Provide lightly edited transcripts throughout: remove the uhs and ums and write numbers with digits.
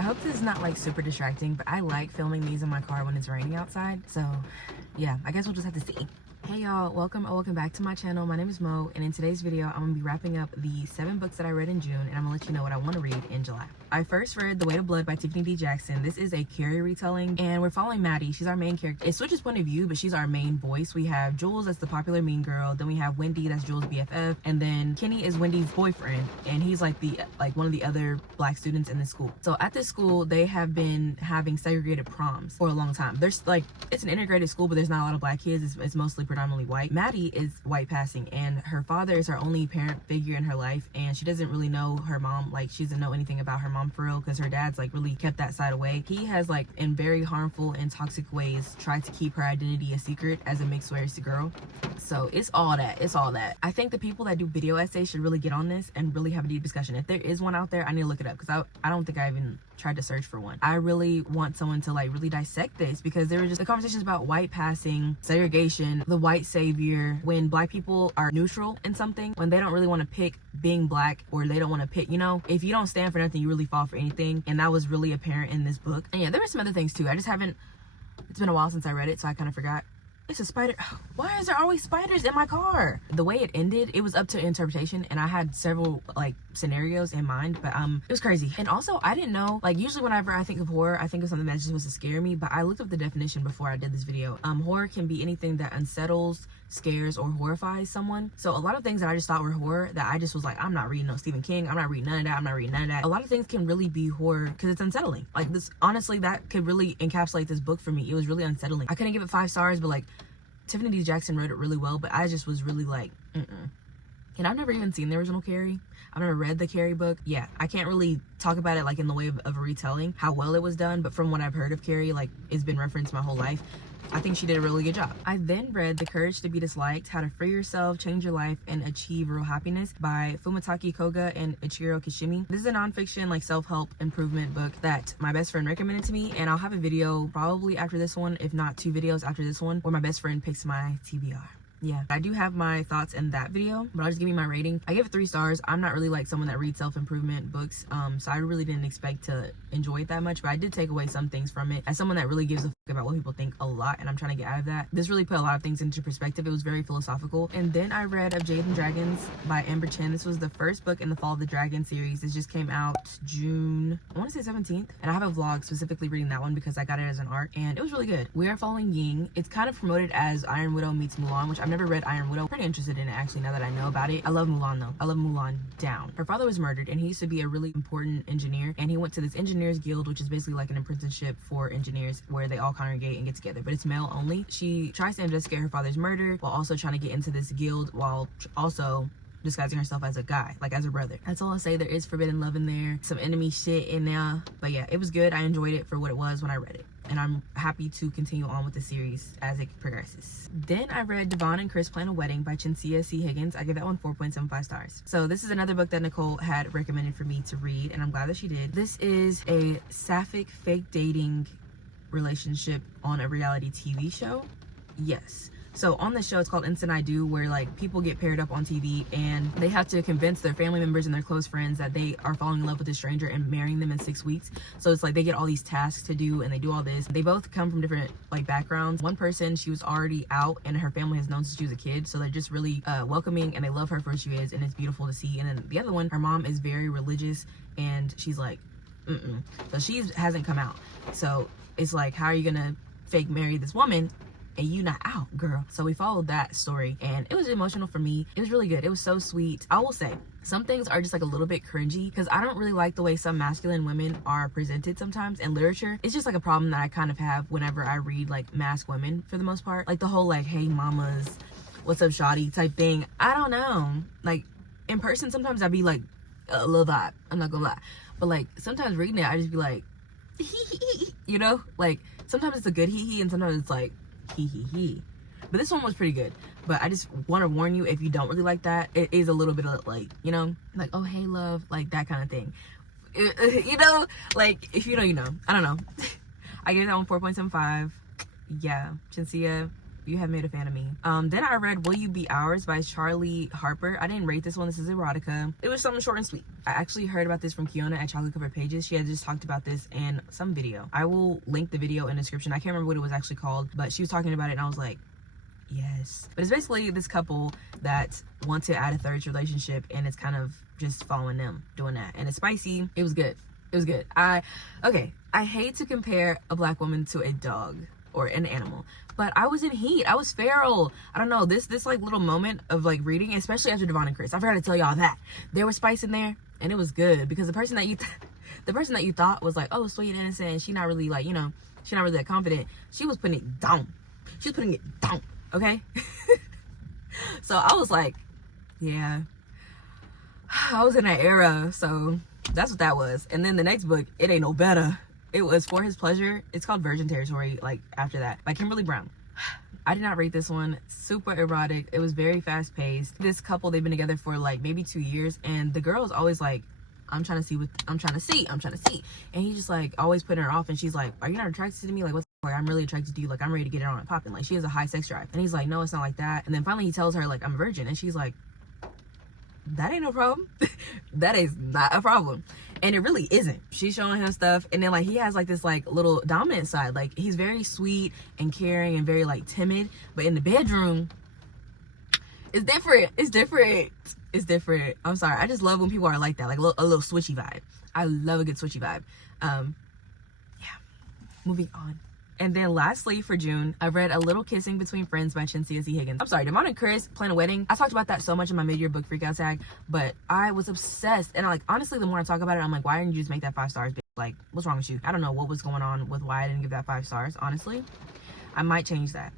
I hope this is not like super distracting, but I like filming these in my car when it's raining outside. So yeah, I guess we'll just have to see. Hey y'all, welcome back to my channel. My name is Mo, and in today's video I'm gonna be wrapping up the 7 books that I read in June, and I'm gonna let you know what I want to read in July. I first read The Weight of Blood by Tiffany D. Jackson. This is a Carrie retelling, and we're following Maddie. She's our main character. It switches point of view, but she's our main voice. We have Jules, that's the popular mean girl. Then we have Wendy, that's Jules' BFF, and then Kenny is Wendy's boyfriend, and he's like one of the other black students in the school. So at this school, they have been having segregated proms for a long time. There's like, it's an integrated school, but there's not a lot of black kids. It's mostly predominantly white. Maddie is white passing, and her father is her only parent figure in her life, and she doesn't really know her mom. Like, she doesn't know anything about her mom for real, because her dad's like really kept that side away. He has like in very harmful and toxic ways tried to keep her identity a secret as a mixed race girl. So it's all that. I think the people that do video essays should really get on this and really have a deep discussion. If there is one out there, I need to look it up, because I don't think I even tried to search for one. I really want someone to like really dissect this, because there were just the conversations about white passing, segregation, the white savior, when black people are neutral in something, when they don't really want to pick being black, or they don't want to pick, you know, if you don't stand for nothing, you really fall for anything. And that was really apparent in this book. And yeah, there were some other things too. I just haven't, it's been a while since I read it, so I kind of forgot. It's a spider. Why is there always spiders in my car? The way it ended, it was up to interpretation, and I had several like scenarios in mind, but it was crazy. And also, I didn't know, like, usually whenever I think of horror, I think of something that's just supposed to scare me, but I looked up the definition before I did this video. Horror can be anything that unsettles, scares, or horrifies someone. So a lot of things that I just thought were horror, that I just was like, I'm not reading no Stephen King, I'm not reading none of that. A lot of things can really be horror because it's unsettling. Like this, honestly, that could really encapsulate this book for me. It was really unsettling. I couldn't give it 5 stars, but like, Tiffany D. Jackson wrote it really well, but I just was really like, And I've never even seen the original Carrie. I've never read the Carrie book. Yeah, I can't really talk about it like in the way of a retelling, how well it was done, but from what I've heard of Carrie, like, it's been referenced my whole life. I think she did a really good job. I then read The Courage to Be Disliked, How to Free Yourself, Change Your Life, and Achieve Real Happiness by Fumitake Koga and Ichiro Kishimi. This is a nonfiction, like, self-help improvement book that my best friend recommended to me, and I'll have a video probably after this one, if not 2 videos after this one, where my best friend picks my TBR. Yeah, I do have my thoughts in that video, but I'll just give you my rating. I give it 3 stars. I'm not really like someone that reads self-improvement books, so I really didn't expect to enjoy it that much, but I did take away some things from it. As someone that really gives a fuck about what people think a lot, and I'm trying to get out of that, this really put a lot of things into perspective. It was very philosophical. And then I read Of Jade and Dragons by Amber Chen. This was the first book in the Fall of the Dragon series. This just came out June, I want to say 17th, and I have a vlog specifically reading that one because I got it as an art, and it was really good. We are following Ying. It's kind of promoted as Iron Widow meets Mulan, which I've never read Iron Widow. I'm pretty interested in it actually now that I know about it. I love Mulan though. I love Mulan down. Her father was murdered, and he used to be a really important engineer, and he went to this engineers guild, which is basically like an apprenticeship for engineers where they all congregate and get together, but it's male only. She tries to investigate her father's murder while also trying to get into this guild, while also disguising herself as a guy, like as a brother. That's all I'll say. There is forbidden love in there, some enemy shit in there, but yeah, it was good. I enjoyed it for what it was when I read it, and I'm happy to continue on with the series as it progresses. Then I read Devon and Kris Plan a Wedding by Chinsia C. Higgins. I give that one 4.75 stars. So this is another book that Nicole had recommended for me to read, and I'm glad that she did. This is a sapphic fake dating relationship on a reality TV show. Yes. So on the show, it's called Instant I Do, where like people get paired up on TV and they have to convince their family members and their close friends that they are falling in love with a stranger and marrying them in 6 weeks. So it's like they get all these tasks to do, and they do all this. They both come from different like backgrounds. One person, she was already out and her family has known since she was a kid, so they're just really welcoming, and they love her for who she is, and it's beautiful to see. And then the other one, her mom is very religious, and she's like so she hasn't come out. So it's like, how are you gonna fake marry this woman and you not out, girl? So we followed that story, and it was emotional for me. It was really good. It was so sweet. I will say some things are just like a little bit cringy, because I don't really like the way some masculine women are presented sometimes in literature. It's just like a problem that I kind of have whenever I read like mask women, for the most part. Like the whole like, hey mamas, what's up shawty type thing. I don't know, like in person sometimes I'd be like a little vibe, I'm not gonna lie, but like sometimes reading it I just be like you know, like sometimes it's a good hee and sometimes it's like hee. But this one was pretty good. But I just want to warn you, if you don't really like that, it is a little bit of like, you know, like, oh hey love, like that kind of thing. You know, like if you know, you know. I don't know. I gave that one 4.75. Yeah, Chinsia, You have made a fan of me. Then I read Will You Be Ours by Charlie Harper. I didn't rate this one. This is erotica. It was something short and sweet. I actually heard about this from Keyona at Chocolate Covered Pages. She had just talked about this in some video. I will link the video in the description. I can't remember what it was actually called, but she was talking about it and I was like, yes. But it's basically this couple that want to add a third relationship, and it's kind of just following them doing that. And it's spicy. It was good. It was good. I hate to compare a black woman to a dog or an animal, but I was in heat. I was feral. I don't know, this like little moment of like reading, especially after Devon and Kris, I forgot to tell y'all that there was spice in there, and it was good because the person that you thought was like, oh, sweet and innocent, and she not really like, you know, she not really that confident, she was putting it down. She was putting it down. Okay. So I was like, yeah, I was in that era, so that's what that was. And then the next book, it ain't no better. It was For His Pleasure. It's called Virgin Territory, like after that, by Kimberly Brown. I did not rate this one. Super erotic. It was very fast paced. This couple, they've been together for like maybe 2 years, and the girl is always like, I'm trying to see. And he's just like always putting her off, and she's like, are you not attracted to me? Like, what's like, I'm really attracted to you. Like, I'm ready to get it on and popping. Like, she has a high sex drive. And he's like, no, it's not like that. And then finally he tells her like, I'm a virgin, and she's like, that ain't no problem. That is not a problem. And it really isn't. She's showing him stuff, and then like he has like this like little dominant side. Like, he's very sweet and caring and very like timid, but in the bedroom it's different. It's different. I'm sorry, I just love when people are like that, like a little switchy vibe. I love a good switchy vibe. Yeah, moving on. And then lastly for June, I read A Little Kissing Between Friends by Cynthia C. Higgins. I'm sorry, Devon and Kris plan a wedding. I talked about that so much in my mid-year book freakout tag, but I was obsessed. And like, honestly, the more I talk about it, I'm like, why didn't you just make that 5 stars? Like, what's wrong with you? I don't know what was going on with why I didn't give that 5 stars, honestly. I might change that.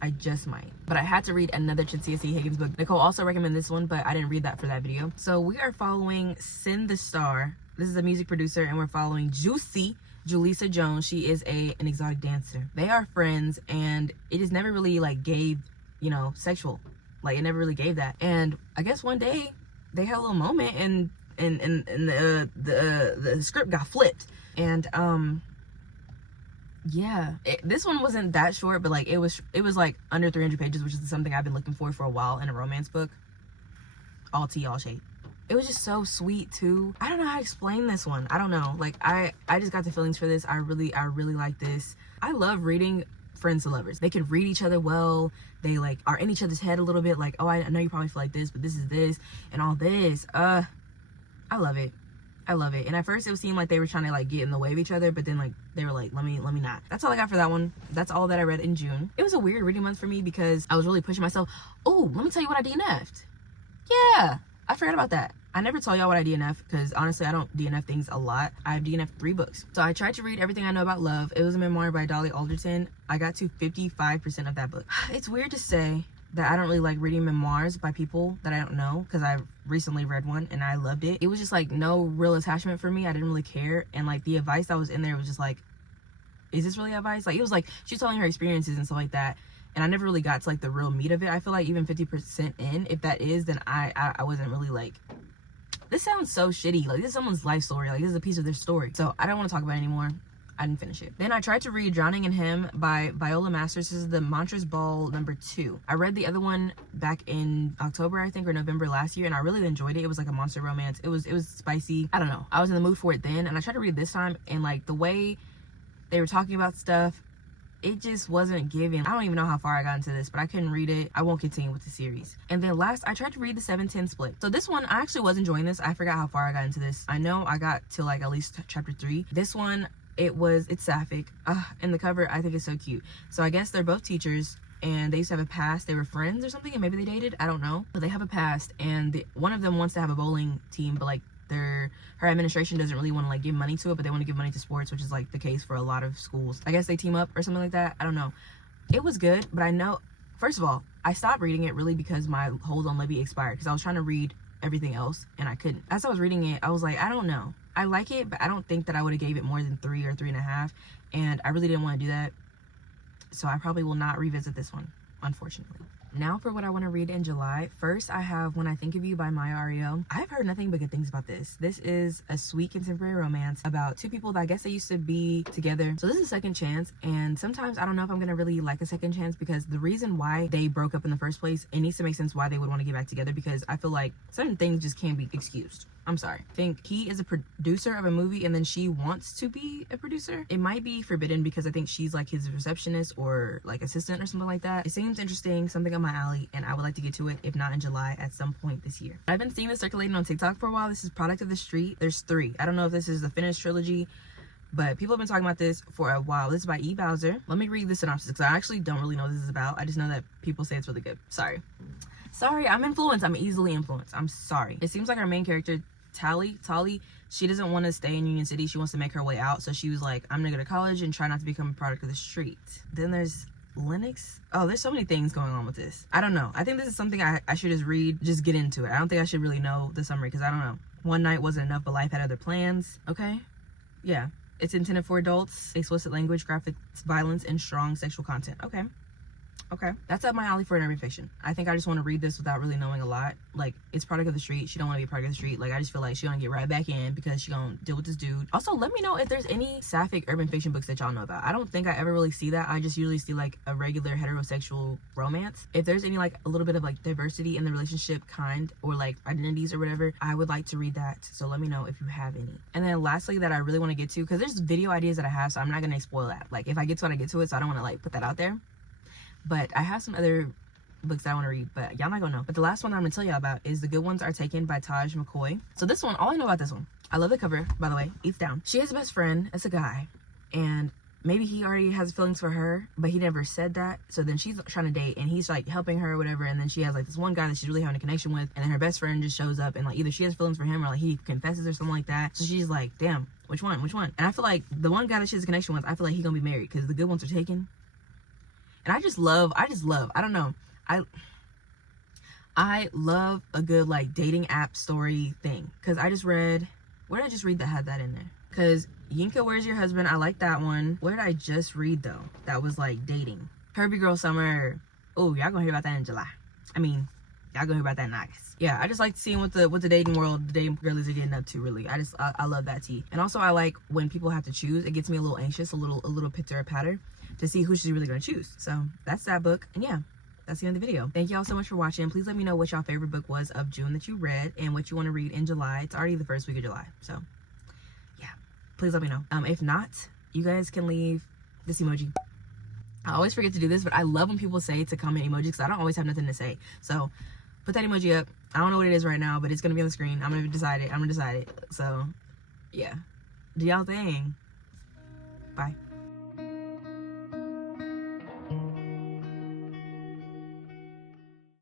I just might. But I had to read another Cynthia C. Higgins book. Nicole also recommended this one, but I didn't read that for that video. So we are following Send the Star. This is a music producer, and we're following Juicy Julissa Jones. She is an exotic dancer. They are friends, and it just never really like gave, you know, sexual. Like, it never really gave that. And I guess one day they had a little moment, and the script got flipped. And yeah, this one wasn't that short, but like it was like under 300 pages, which is something I've been looking for a while in a romance book. All tea, all shade. It was just so sweet too. I don't know how to explain this one. I don't know. Like, I just got the feelings for this. I really like this. I love reading friends to lovers. They can read each other well. They like are in each other's head a little bit. Like, oh, I know you probably feel like this, but this is this and all this. I love it. I love it. And at first it would seem like they were trying to like get in the way of each other, but then like they were like, let me not. That's all I got for that one. That's all that I read in June. It was a weird reading month for me because I was really pushing myself. Oh, let me tell you what I DNF'd. Yeah, I forgot about that. I never tell y'all what I DNF because honestly I don't DNF things a lot. I've DNF'd 3 books. So I tried to read Everything I Know About Love. It was a memoir by Dolly Alderton. I got to 55% of that book. It's weird to say that I don't really like reading memoirs by people that I don't know, because I recently read one and I loved it. It was just like no real attachment for me. I didn't really care, and like the advice that was in there was just like, is this really advice? Like, it was like she was telling her experiences and stuff like that, and I never really got to like the real meat of it. I feel like even 50% in, if that is, then I wasn't really like, this sounds so shitty. Like, this is someone's life story. Like, this is a piece of their story. So I don't want to talk about it anymore. I didn't finish it. Then I tried to read Drowning in Him by Viola Masters. This is the Montrose Ball #2. I read the other one back in October, I think, or November last year, and I really enjoyed it. It was like a monster romance. It was spicy. I don't know. I was in the mood for it then, and I tried to read it this time, and like the way they were talking about stuff, it just wasn't giving. I don't even know how far I got into this, but I couldn't read it. I won't continue with the series. And then last, I tried to read the 7-10 Split. So this one, I actually was enjoying this. I forgot how far I got into this. I know I got to like at least chapter 3. This one, it's sapphic, and the cover I think is so cute. So I guess they're both teachers, and they used to have a past. They were friends or something, and maybe they dated, I don't know, but they have a past, and one of them wants to have a bowling team, but like her administration doesn't really want to like give money to it, but they want to give money to sports, which is like the case for a lot of schools. I guess they team up or something like that. I don't know. It was good, but I know, first of all, I stopped reading it really because my hold on Libby expired, because I was trying to read everything else and I couldn't. As I was reading it, I was like, I don't know. I like it, but I don't think that I would have gave it more than 3 or 3.5, and I really didn't want to do that. So I probably will not revisit this one, unfortunately. Now for what I want to read in July. First, I have When I Think of You by Maya Ariel. I've heard nothing but good things about this. This is a sweet contemporary romance about two people that I guess they used to be together. So this is a second chance, and sometimes I don't know if I'm going to really like a second chance, because the reason why they broke up in the first place, it needs to make sense why they would want to get back together, because I feel like certain things just can't be excused. I'm sorry. I think he is a producer of a movie and then she wants to be a producer. It might be forbidden because I think she's like his receptionist or like assistant or something like that. It seems interesting, something up my alley, and I would like to get to it, if not in July, at some point this year. I've been seeing this circulating on TikTok for a while. This is Product of the Street. There's 3. I don't know if this is the finished trilogy, but people have been talking about this for a while. This is by E. Bowser. Let me read the synopsis because I actually don't really know what this is about. I just know that people say it's really good. Sorry, I'm influenced. I'm easily influenced. I'm sorry. It seems like our main character, Tali, she doesn't want to stay in Union City. She wants to make her way out. So she was like, I'm gonna go to college and try not to become a product of the street. Then there's Linux. Oh, there's so many things going on with this. I don't know. I think this is something I should just read, just get into it. I don't think I should really know the summary because I don't know. One night wasn't enough, but life had other plans. Okay. Yeah. It's intended for adults, explicit language, graphics, violence, and strong sexual content. Okay, that's up my alley for an urban fiction. I think I just want to read this without really knowing a lot. Like, it's product of the street. She don't want to be a product of the street. Like, I just feel like she gonna get right back in because she gonna deal with this dude. Also, let me know if there's any sapphic urban fiction books that y'all know about. I don't think I ever really see that. I just usually see like a regular heterosexual romance. If there's any like a little bit of like diversity in the relationship kind or like identities or whatever, I would like to read that. So let me know if you have any. And then lastly, that I really want to get to, because there's video ideas that I have, so I'm not gonna spoil that. Like, if I get to it, I get to it, so I don't want to like put that out there. But I have some other books that I want to read, but y'all not gonna know. But the last one I'm gonna tell y'all about is The Good Ones Are Taken by Taj McCoy. So this one, all I know about this one, I love the cover, by the way, it's down. She has a best friend, it's a guy, and maybe he already has feelings for her, but he never said that. So then she's trying to date and he's like helping her or whatever, and then she has like this one guy that she's really having a connection with, and then her best friend just shows up and like either she has feelings for him or like he confesses or something like that. So she's like, damn, which one? And I feel like the one guy that she has a connection with, I feel like he's gonna be married because the good ones are taken. And I just love, I don't know, I love a good like dating app story thing, because I just read, where did I just read that had that in there? Because Yinka, Where's Your Husband? I like that one. Where did I just read though that was like dating? Herbie Girl Summer. Oh, y'all gonna hear about that in July. I mean, y'all gonna hear about that in August. Yeah, I just like seeing what the dating world, the dating girlies are getting up to, really. I love that tea. And also I like when people have to choose. It gets me a little anxious, a little pitter patter, to see who she's really gonna choose. So that's that book. And yeah, that's the end of the video. Thank y'all so much for watching. Please let me know what y'all favorite book was of June that you read and what you want to read in July. It's already the first week of July, so yeah, please let me know. If not, you guys can leave this emoji. I always forget to do this, but I love when people say to comment emoji because I don't always have nothing to say. So put that emoji up. I don't know what it is right now, but it's gonna be on the screen. I'm gonna decide it. So yeah, do y'all thing. Bye.